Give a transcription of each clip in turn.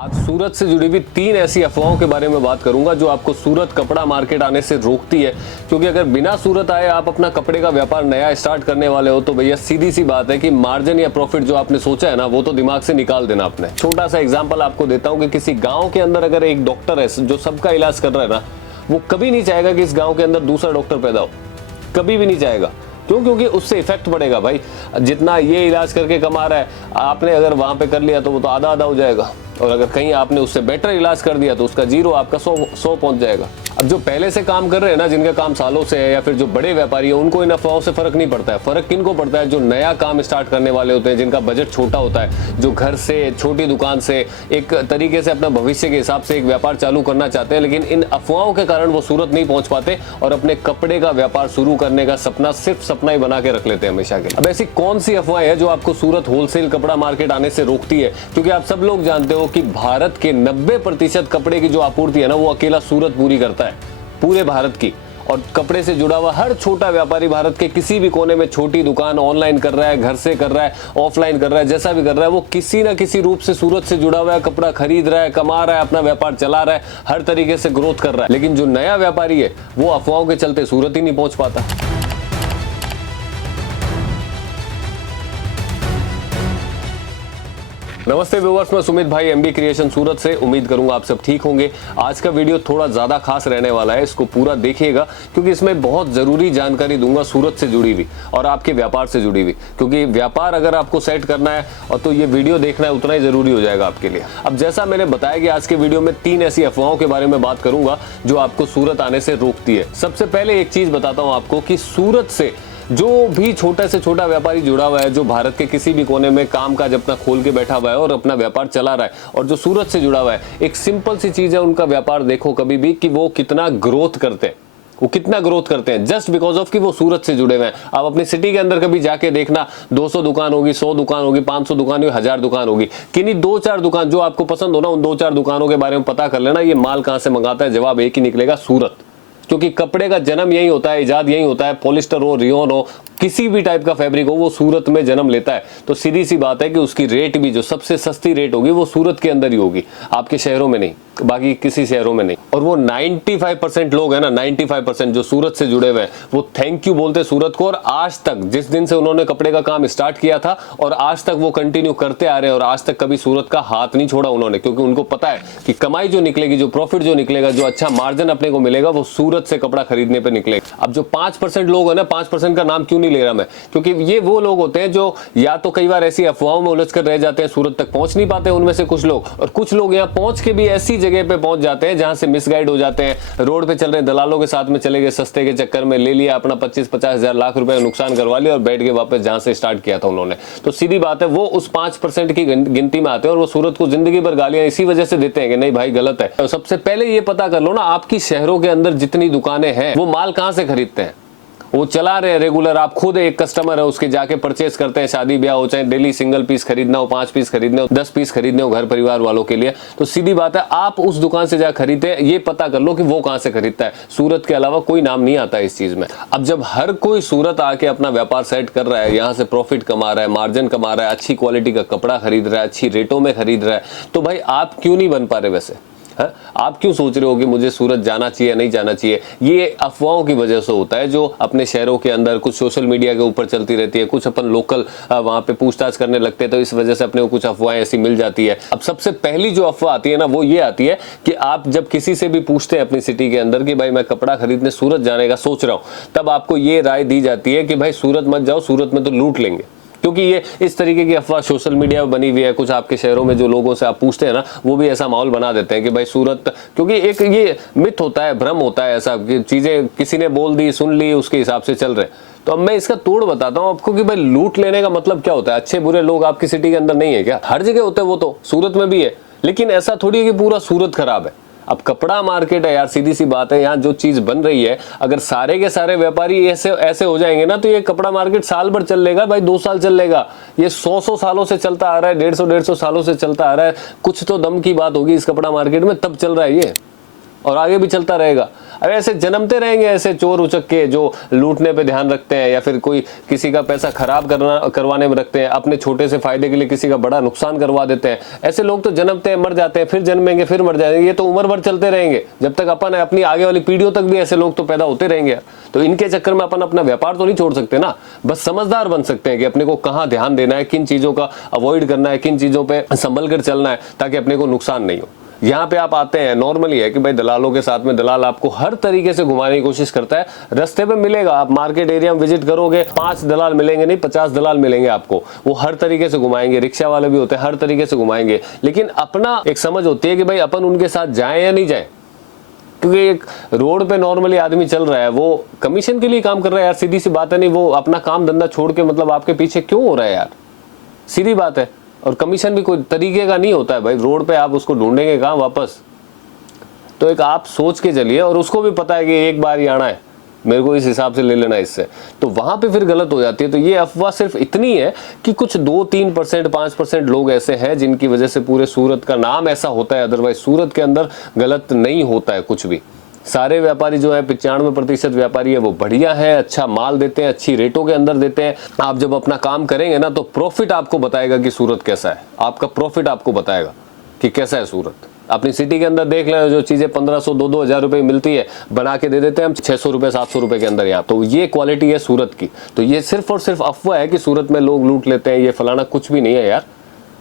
आज सूरत से जुड़ी हुई 3 ऐसी अफवाहों के बारे में बात करूंगा जो आपको सूरत कपड़ा मार्केट आने से रोकती है। क्योंकि अगर बिना सूरत आए आप अपना कपड़े का व्यापार नया स्टार्ट करने वाले हो तो भैया सीधी सी बात है कि मार्जिन या प्रॉफिट जो आपने सोचा है ना वो तो दिमाग से निकाल देना आपने। छोटा सा एग्जाम्पल आपको देता हूँ कि किसी गाँव के अंदर अगर एक डॉक्टर है जो सबका इलाज कर रहा है ना, वो कभी नहीं चाहेगा कि इस गाँव के अंदर दूसरा डॉक्टर पैदा हो, कभी भी नहीं चाहेगा। क्यों? क्योंकि उससे इफेक्ट पड़ेगा भाई। जितना ये इलाज करके कमा रहा है आपने अगर वहां पे कर लिया तो वो तो आधा आधा हो जाएगा, और अगर कहीं आपने उससे बेटर इलाज कर दिया तो उसका 0 आपका 100 पहुंच जाएगा। अब जो पहले से काम कर रहे हैं ना, जिनका काम सालों से है, या फिर जो बड़े व्यापारी है, उनको इन अफवाहों से फर्क नहीं पड़ता है। फर्क किनको पड़ता है? जो नया काम स्टार्ट करने वाले होते हैं, जिनका बजट छोटा होता है, जो घर से छोटी दुकान से एक तरीके से अपना भविष्य के हिसाब से एक व्यापार चालू करना चाहते हैं, लेकिन इन अफवाहों के कारण वो सूरत नहीं पहुंच पाते और अपने कपड़े का व्यापार शुरू करने का सपना सिर्फ सपना ही बना के रख लेते हैं हमेशा के लिए। अब ऐसी कौन सी अफवाह है जो आपको सूरत होलसेल कपड़ा मार्केट आने से रोकती है? क्योंकि आप सब लोग जानते हो कि भारत के 90% कपड़े की जो आपूर्ति है ना, वो अकेला सूरत पूरी करता है, पूरे भारत की। और कपड़े से जुड़ा हुआ हर छोटा व्यापारी भारत के किसी भी कोने में छोटी दुकान ऑनलाइन कर रहा है, घर से कर रहा है, ऑफलाइन कर रहा है, जैसा भी कर रहा है, वो किसी ना किसी रूप से सूरत से जुड़ा हुआ है, कपड़ा खरीद रहा है, कमा रहा है, अपना व्यापार चला रहा है, हर तरीके से ग्रोथ कर रहा है। लेकिन जो नया व्यापारी है वो अफवाहों के चलते सूरत ही नहीं पहुंच पाता। नमस्ते व्यूअर्स, मैं सुमित भाई एमबी क्रिएशन सूरत से। उम्मीद करूंगा आप सब ठीक होंगे। आज का वीडियो थोड़ा ज्यादा खास रहने वाला है, इसको पूरा देखिएगा क्योंकि इसमें बहुत जरूरी जानकारी दूंगा सूरत से जुड़ी हुई और आपके व्यापार से जुड़ी हुई। क्योंकि व्यापार अगर आपको सेट करना है और तो ये वीडियो देखना है उतना ही जरूरी हो जाएगा आपके लिए। अब जैसा मैंने बताया कि आज के वीडियो में 3 ऐसी अफवाहों के बारे में बात करूंगा जो आपको सूरत आने से रोकती है। सबसे पहले एक चीज बताता हूं आपको कि सूरत से जो भी छोटा से छोटा व्यापारी जुड़ा हुआ है, जो भारत के किसी भी कोने में काम काज अपना खोल के बैठा हुआ है और अपना व्यापार चला रहा है, और जो सूरत से जुड़ा हुआ है, एक सिंपल सी चीज है उनका व्यापार देखो कभी भी कि वो कितना ग्रोथ करते हैं। वो कितना ग्रोथ करते हैं जस्ट बिकॉज ऑफ कि वो सूरत से जुड़े हुए हैं। आप अपनी सिटी के अंदर कभी जाके देखना, 200 दुकान होगी, 100 दुकान होगी, 500 दुकान होगी, 1000 दुकान होगी, किन्हीं 2-4 दुकान जो आपको पसंद हो ना, उन 2-4 दुकानों के बारे में पता कर लेना ये माल कहां से मंगाता है। जवाब एक ही निकलेगा, सूरत। क्योंकि कपड़े का जन्म यही होता है, इजाद यही होता है। पॉलिस्टर हो, रियोन हो, किसी भी टाइप का फैब्रिक हो, वो सूरत में जन्म लेता है। तो सीधी सी बात है कि उसकी रेट भी जो सबसे सस्ती रेट होगी वो सूरत के अंदर ही होगी, आपके शहरों में नहीं, बाकी किसी शहरों में नहीं। और वो 95% लोग हैं ना, 95% जो सूरत से जुड़े हुए हैं, वो थैंक यू बोलते सूरत को। और आज तक जिस दिन से उन्होंने कपड़े का काम स्टार्ट किया था और आज तक वो कंटिन्यू करते आ रहे हैं, और आज तक कभी सूरत का हाथ नहीं छोड़ा उन्होंने। क्योंकि उनको पता है कि कमाई जो निकलेगी, जो प्रॉफिट जो निकलेगा, जो अच्छा मार्जिन अपने को मिलेगा, वो सूरत से कपड़ा खरीदने पर निकलेगा। अब जो 5% लोग हैं ना, 5% का नाम क्यों नहीं ले रहा मैं, क्योंकि ये वो लोग होते हैं जो या तो कई बार ऐसी अफवाहों में उलझ कर रह जाते हैं, सूरत तक पहुंच नहीं पाते उनमें से कुछ लोग, और कुछ लोग यहाँ पहुंच के भी ऐसी जगह पे पहुंच जाते हैं जहां से मिसगाइड हो जाते हैं। रोड पे चल रहे दलालों के साथ में चले गए, सस्ते के चक्कर में ले लिया, अपना 25-50 हजार लाख रुपए का नुकसान करवा लिया और बैठ के वापस जहां से स्टार्ट किया था उन्होंने। तो सीधी बात है वो उस 5% की गिनती में आते हैं और वो सूरत को जिंदगी भर गालियां इसी वजह से देते हैं कि नहीं भाई गलत है। तो सबसे पहले ये पता कर लो ना, आपकी शहरों के अंदर जितनी दुकानें हैं वो माल कहां से खरीदते हैं। वो चला रहे हैं रेगुलर, आप खुद एक कस्टमर है उसके, जाके परचेस करते हैं, शादी ब्याह हो, चाहे डेली सिंगल पीस खरीदना हो, 5 पीस खरीदने हो, 10 पीस खरीदने हो घर परिवार वालों के लिए। तो सीधी बात है आप उस दुकान से जा खरीदते हैं, ये पता कर लो कि वो कहां से खरीदता है। सूरत के अलावा कोई नाम नहीं आता इस चीज में। अब जब हर कोई सूरत आके अपना व्यापार सेट कर रहा है, यहाँ से प्रॉफिट कमा रहा है, मार्जिन कमा रहा है, अच्छी क्वालिटी का कपड़ा खरीद रहा है, अच्छी रेटों में खरीद रहा है, तो भाई आप क्यों नहीं बन पा रहे वैसे? आप क्यों सोच रहे हो कि मुझे सूरत जाना चाहिए नहीं जाना चाहिए? ये अफवाहों की वजह से होता है जो अपने शहरों के अंदर कुछ सोशल मीडिया के ऊपर चलती रहती है, कुछ अपन लोकल वहां पे पूछताछ करने लगते हैं, तो इस वजह से अपने को कुछ अफवाहें ऐसी मिल जाती है। अब सबसे पहली जो अफवाह आती है ना, वो ये आती है कि आप जब किसी से भी पूछते हैं अपनी सिटी के अंदर कि भाई मैं कपड़ा खरीदने सूरत जाने का सोच रहा हूं, तब आपको ये राय दी जाती है कि भाई सूरत मत जाओ, सूरत में तो लूट लेंगे। क्योंकि ये इस तरीके की अफवाह सोशल मीडिया में बनी हुई है। कुछ आपके शहरों में जो लोगों से आप पूछते हैं ना, वो भी ऐसा माहौल बना देते हैं कि भाई सूरत, क्योंकि एक ये मिथ होता है, भ्रम होता है, ऐसा कि चीजें किसी ने बोल दी, सुन ली, उसके हिसाब से चल रहे। तो अब मैं इसका तोड़ बताता हूँ आपको कि भाई लूट लेने का मतलब क्या होता है। अच्छे बुरे लोग आपकी सिटी के अंदर नहीं है क्या? हर जगह होते हैं, वो तो सूरत में भी है, लेकिन ऐसा थोड़ी है कि पूरा सूरत खराब है। अब कपड़ा मार्केट है यार, सीधी सी बात है, यहाँ जो चीज बन रही है, अगर सारे के सारे व्यापारी ऐसे हो जाएंगे ना, तो ये कपड़ा मार्केट साल भर चल लेगा भाई, 2 साल चल लेगा। ये 100 सालों से चलता आ रहा है, 150 सालों से चलता आ रहा है। कुछ तो दम की बात होगी इस कपड़ा मार्केट में, तब चल रहा है ये। और आगे भी चलता रहेगा। अब ऐसे जन्मते रहेंगे ऐसे चोर उचक्के जो लूटने पे ध्यान रखते हैं या फिर कोई किसी का पैसा खराब करवाने में रखते हैं, अपने छोटे से फायदे के लिए किसी का बड़ा नुकसान करवा देते हैं। ऐसे लोग तो जन्मते हैं, मर जाते हैं, फिर जन्मेंगे, फिर मर जाएंगे। ये तो उम्र भर चलते रहेंगे, जब तक अपन है अपनी आगे वाली पीढ़ियों तक भी ऐसे लोग तो पैदा होते रहेंगे। तो इनके चक्कर में अपन अपना व्यापार तो नहीं छोड़ सकते ना, बस समझदार बन सकते हैं कि अपने को कहाँ ध्यान देना है, किन चीजों का अवॉइड करना है, किन चीजों पे संभल कर चलना है ताकि अपने को नुकसान नहीं हो। यहाँ पे आप आते हैं, नॉर्मली है कि भाई दलालों के साथ में दलाल आपको हर तरीके से घुमाने की कोशिश करता है। रास्ते पे मिलेगा, आप मार्केट एरिया में विजिट करोगे, 5 दलाल मिलेंगे नहीं, 50 दलाल मिलेंगे आपको। वो हर तरीके से घुमाएंगे, रिक्शा वाले भी होते हैं, हर तरीके से घुमाएंगे। लेकिन अपना एक समझ होती है कि भाई अपन उनके साथ जाए या नहीं जाए, क्योंकि एक रोड पे नॉर्मली आदमी चल रहा है, वो कमीशन के लिए काम कर रहा है यार, सीधी सी बात है। नहीं, वो अपना काम धंधा छोड़ के मतलब आपके पीछे क्यों हो रहा है यार, सीधी बात है। और कमीशन भी कोई तरीके का नहीं होता है भाई, रोड पे आप उसको ढूंढेंगे कहाँ वापस। तो एक आप सोच के चलिए, और उसको भी पता है कि एक बार ही आना है, मेरे को इस हिसाब से ले लेना इससे, तो वहां पे फिर गलत हो जाती है। तो ये अफवाह सिर्फ इतनी है कि कुछ 2-3%, 5% लोग ऐसे हैं जिनकी वजह से पूरे सूरत का नाम ऐसा होता है। अदरवाइज सूरत के अंदर गलत नहीं होता है कुछ भी। सारे व्यापारी जो है, 95% व्यापारी है, वो बढ़िया है, अच्छा माल देते हैं, अच्छी रेटों के अंदर देते हैं। आप जब अपना काम करेंगे ना तो प्रॉफिट आपको बताएगा कि सूरत कैसा है, आपका प्रॉफिट आपको बताएगा कि कैसा है सूरत। अपनी सिटी के अंदर देख लें, जो चीजें 1500, 2-2 हज़ार रुपए मिलती है, बना के दे देते हैं हम 600 रुपए, 700 रुपए के अंदर यहाँ। तो ये क्वालिटी है सूरत की। तो ये सिर्फ और सिर्फ अफवाह है कि सूरत में लोग लूट लेते हैं, ये फलाना, कुछ भी नहीं है यार।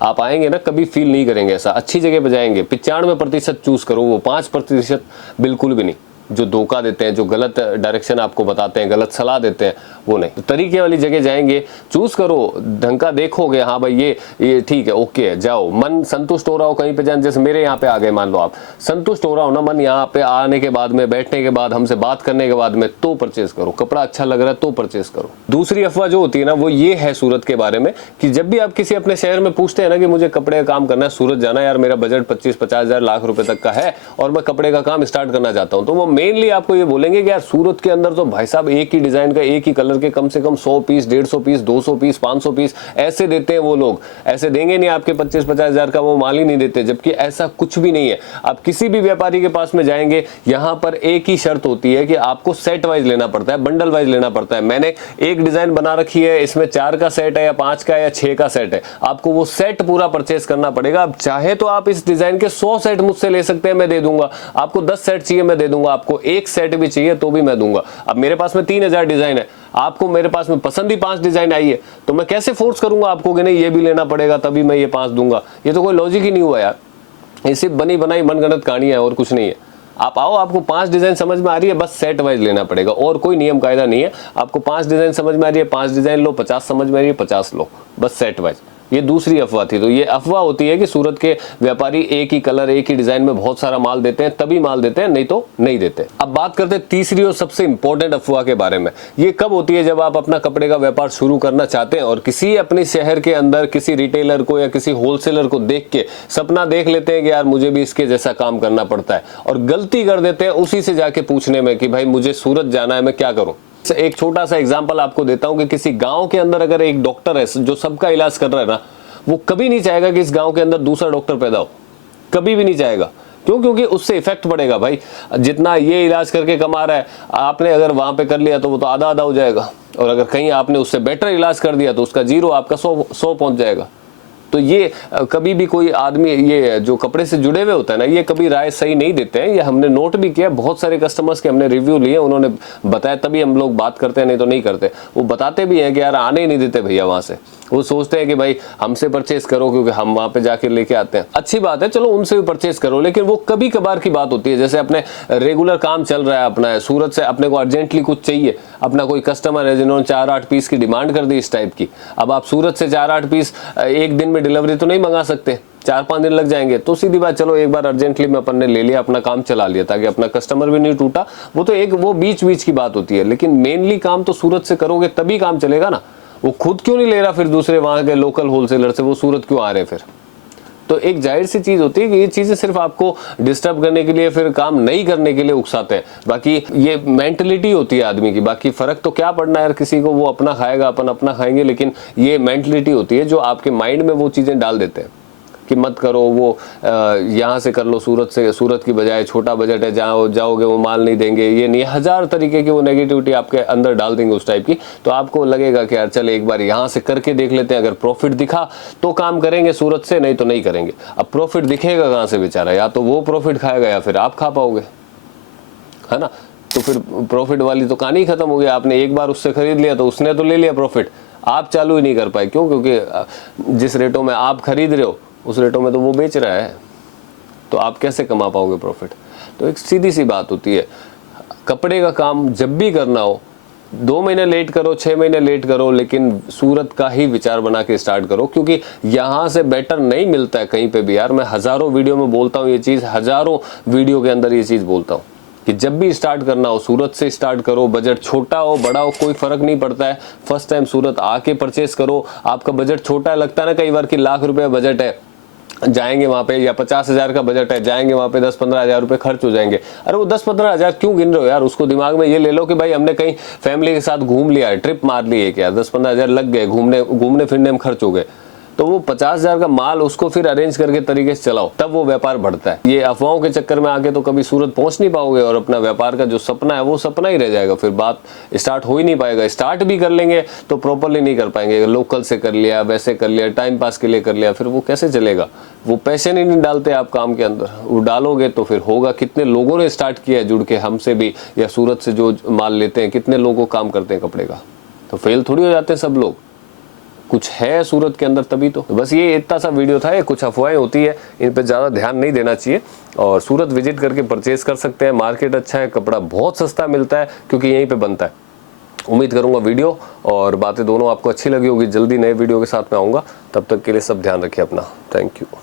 आप आएंगे ना, कभी फील नहीं करेंगे ऐसा। अच्छी जगह पे जाएंगे, 95% चूज करो, वो 5% बिल्कुल भी नहीं। जो धोखा देते हैं, जो गलत डायरेक्शन आपको बताते हैं, गलत सलाह देते हैं, वो नहीं। तो तरीके वाली जगह जाएंगे, चूज करो, ढंग का देखोगे, हाँ भाई ये ठीक है, ओके है, जाओ। मन संतुष्ट हो रहा हो कहीं पे जाए, जैसे मेरे यहाँ पे आ गए, मान लो आप संतुष्ट हो रहा हो ना मन यहाँ पे आने के बाद में, बैठने के बाद, हमसे बात करने के बाद में, तो परचेज करो। कपड़ा अच्छा लग रहा है तो परचेज करो। दूसरी अफवाह जो होती है ना, वो ये है सूरत के बारे में कि जब भी आप किसी अपने शहर में पूछते हैं ना कि मुझे कपड़े का काम करना है, सूरत जाना है यार, मेरा बजट 25-50 हज़ार लाख रुपए तक का है और मैं कपड़े का काम स्टार्ट करना चाहता हूँ, तो वो मेनली आपको ये बोलेंगे कि यार सूरत के अंदर तो भाई साहब एक ही डिजाइन का, एक ही कलर के कम से कम 100 पीस, 150 पीस, 200 पीस, 500 पीस ऐसे देते हैं वो लोग। ऐसे देंगे नहीं आपके 25-50 हज़ार का वो माल ही नहीं देते, जबकि ऐसा कुछ भी नहीं है। आप किसी भी व्यापारी के पास में जाएंगे, यहाँ पर एक ही शर्त होती है कि आपको सेट वाइज लेना पड़ता है, बंडल वाइज लेना पड़ता है। मैंने एक डिजाइन बना रखी है, इसमें 4 का सेट है या 5 का या 6 का सेट है, आपको वो सेट पूरा परचेस करना पड़ेगा। अब चाहे तो आप इस डिजाइन के 100 सेट मुझसे ले सकते हैं, मैं दे दूंगा। आपको 10 सेट चाहिए, मैं दे दूंगा। आपको एक सेट भी चाहिए तो भी मैं दूंगा। अब मेरे पास में 3000 डिजाइन है, आपको मेरे पास में पसंद ही 5 डिजाइन आई है, तो मैं कैसे फोर्स करूंगा आपको कि नहीं ये भी लेना पड़ेगा तभी मैं ये 5 दूंगा? ये तो कोई लॉजिक ही नहीं हुआ यार। ये सिर्फ बनी बनाई मनगढ़ंत कहानी है और कुछ नहीं है। आप आओ, आपको 5 डिजाइन समझ में आ रही है, बस सेट वाइज लेना पड़ेगा, और कोई नियम कायदा नहीं है। आपको 5 डिजाइन समझ में आ रही है, 5 डिजाइन लो, 50 समझ में आ रही है, 50 लो, बस सेट वाइज। ये दूसरी अफवाह थी। तो ये अफवाह होती है कि सूरत के व्यापारी एक ही कलर, एक ही डिजाइन में बहुत सारा माल देते हैं, तभी माल देते हैं, नहीं तो नहीं देते। अब बात करते हैं तीसरी और सबसे इंपॉर्टेंट अफवाह के बारे में। ये कब होती है? जब आप अपना कपड़े का व्यापार शुरू करना चाहते हैं और किसी अपने शहर के अंदर किसी रिटेलर को या किसी होलसेलर को देख के सपना देख लेते हैं कि यार मुझे भी इसके जैसा काम करना पड़ता है, और गलती कर देते हैं उसी से जाके पूछने में कि भाई मुझे सूरत जाना है, मैं क्या करूं। एक छोटा सा एग्जांपल आपको देता हूं कि किसी गांव के अंदर अगर एक डॉक्टर है जो सबका इलाज कर रहा है ना, वो कभी नहीं चाहेगा कि इस गांव के अंदर दूसरा डॉक्टर पैदा हो, कभी भी नहीं चाहेगा। क्यों? क्योंकि उससे इफेक्ट पड़ेगा। भाई जितना ये इलाज करके कमा रहा है, आपने अगर वहां पे कर लिया तो वो तो आधा आधा हो जाएगा, और अगर कहीं आपने उससे बेटर इलाज कर दिया तो उसका 0, आपका 100 पहुंच जाएगा। तो ये कभी भी कोई आदमी ये जो कपड़े से जुड़े हुए होता है ना, ये कभी राय सही नहीं देते हैं। ये हमने नोट भी किया, बहुत सारे कस्टमर्स के हमने रिव्यू लिए, उन्होंने बताया, तभी हम लोग बात करते हैं, नहीं तो नहीं करते। वो बताते भी हैं कि यार आने ही नहीं देते भैया वहां से, वो सोचते हैं कि भाई हमसे परचेस करो क्योंकि हम वहां पे जाके लेके आते हैं। अच्छी बात है, चलो उनसे भी परचेस करो, लेकिन वो कभी कभार की बात होती है। जैसे अपने रेगुलर काम चल रहा है अपना, सूरत से अपने को अर्जेंटली कुछ चाहिए, अपना कोई कस्टमर है जिन्होंने 4-8 पीस की डिमांड कर दी इस टाइप की। अब आप सूरत से 4-8 पीस एक दिन में डिलीवरी तो नहीं मंगा सकते, 4-5 दिन लग जाएंगे। तो सीधी बात, चलो एक बार अर्जेंटली में अपन ने ले लिया, अपना काम चला लिया ताकि अपना कस्टमर भी नहीं टूटा। वो तो एक वो बीच बीच की बात होती है, लेकिन मेनली काम तो सूरत से करोगे तभी काम चलेगा ना। वो खुद क्यों नहीं ले रहा फिर दूसरे वहां के लोकल होलसेलर से, वो सूरत क्यों आ रहे फिर? तो एक जाहिर सी चीज होती है कि ये चीजें सिर्फ आपको डिस्टर्ब करने के लिए, फिर काम नहीं करने के लिए उकसाते हैं। बाकी ये मेंटलिटी होती है आदमी की, बाकी फर्क तो क्या पड़ना है यार किसी को, वो अपना खाएगा, अपन अपना खाएंगे, लेकिन ये मेंटलिटी होती है जो आपके माइंड में वो चीजें डाल देते हैं कि मत करो, वो यहाँ से कर लो, सूरत की बजाय, छोटा बजट है, जहाँ जाओगे वो माल नहीं देंगे, ये नहीं, 1000 तरीके की वो नेगेटिविटी आपके अंदर डाल देंगे उस टाइप की। तो आपको लगेगा कि यार चल एक बार यहाँ से करके देख लेते हैं, अगर प्रॉफिट दिखा तो काम करेंगे सूरत से, नहीं तो नहीं करेंगे। अब प्रॉफिट दिखेगा कहाँ से बेचारा, या तो वो प्रॉफिट खाएगा या फिर आप खा पाओगे, है ना। तो फिर प्रॉफिट वाली तो कहानी खत्म हो गई। आपने एक बार उससे खरीद लिया तो उसने तो ले लिया प्रॉफिट, आप चालू ही नहीं कर पाए। क्यों? क्योंकि जिस रेटों में आप खरीद रहे हो उस रेटों में तो वो बेच रहा है, तो आप कैसे कमा पाओगे प्रॉफिट। तो एक सीधी सी बात होती है, कपड़े का काम जब भी करना हो 2 महीने लेट करो, 6 महीने लेट करो, लेकिन सूरत का ही विचार बना के स्टार्ट करो, क्योंकि यहाँ से बेटर नहीं मिलता है कहीं पे भी यार। मैं हजारों वीडियो में बोलता हूँ ये चीज़, हजारों वीडियो के अंदर ये चीज़ बोलता हूँ कि जब भी स्टार्ट करना हो सूरत से स्टार्ट करो। बजट छोटा हो बड़ा हो कोई फर्क नहीं पड़ता है, फर्स्ट टाइम सूरत आके परचेस करो। आपका बजट छोटा है, लगता है ना कई बार कि लाख रुपए बजट है, जाएंगे वहां पे, या 50,000 का बजट है, जाएंगे वहां पे 10-15 हजार रुपए खर्च हो जाएंगे। अरे वो 10-15 हजार क्यों गिन रहे हो यार, उसको दिमाग में ये ले लो कि भाई हमने कहीं फैमिली के साथ घूम लिया है, ट्रिप मार ली है, क्या 10-15 हजार लग गए, घूमने फिरने में खर्च हो गए। तो वो 50,000 का माल उसको फिर अरेंज करके तरीके से चलाओ, तब वो व्यापार बढ़ता है। ये अफवाहों के चक्कर में आके तो कभी सूरत पहुंच नहीं पाओगे, और अपना व्यापार का जो सपना है वो सपना ही रह जाएगा, फिर बात स्टार्ट हो ही नहीं पाएगा। स्टार्ट भी कर लेंगे तो प्रॉपरली नहीं कर पाएंगे, लोकल से कर लिया, वैसे कर लिया, टाइम पास के लिए कर लिया, फिर वो कैसे चलेगा। वो पैसे नहीं डालते आप काम के अंदर, वो डालोगे तो फिर होगा। कितने लोगों ने स्टार्ट किया है जुड़ के हमसे भी, या सूरत से जो माल लेते हैं, कितने लोगों काम करते हैं कपड़े का, तो फेल थोड़ी हो जाते हैं सब लोग। कुछ है सूरत के अंदर तभी तो बस ये इतना सा वीडियो था। ये कुछ अफवाहें होती है, इन पे ज़्यादा ध्यान नहीं देना चाहिए, और सूरत विजिट करके परचेज कर सकते हैं। मार्केट अच्छा है, कपड़ा बहुत सस्ता मिलता है क्योंकि यहीं पे बनता है। उम्मीद करूंगा वीडियो और बातें दोनों आपको अच्छी लगी होगी। जल्दी नए वीडियो के साथ में आऊँगा, तब तक के लिए सब ध्यान रखिए अपना। Thank you.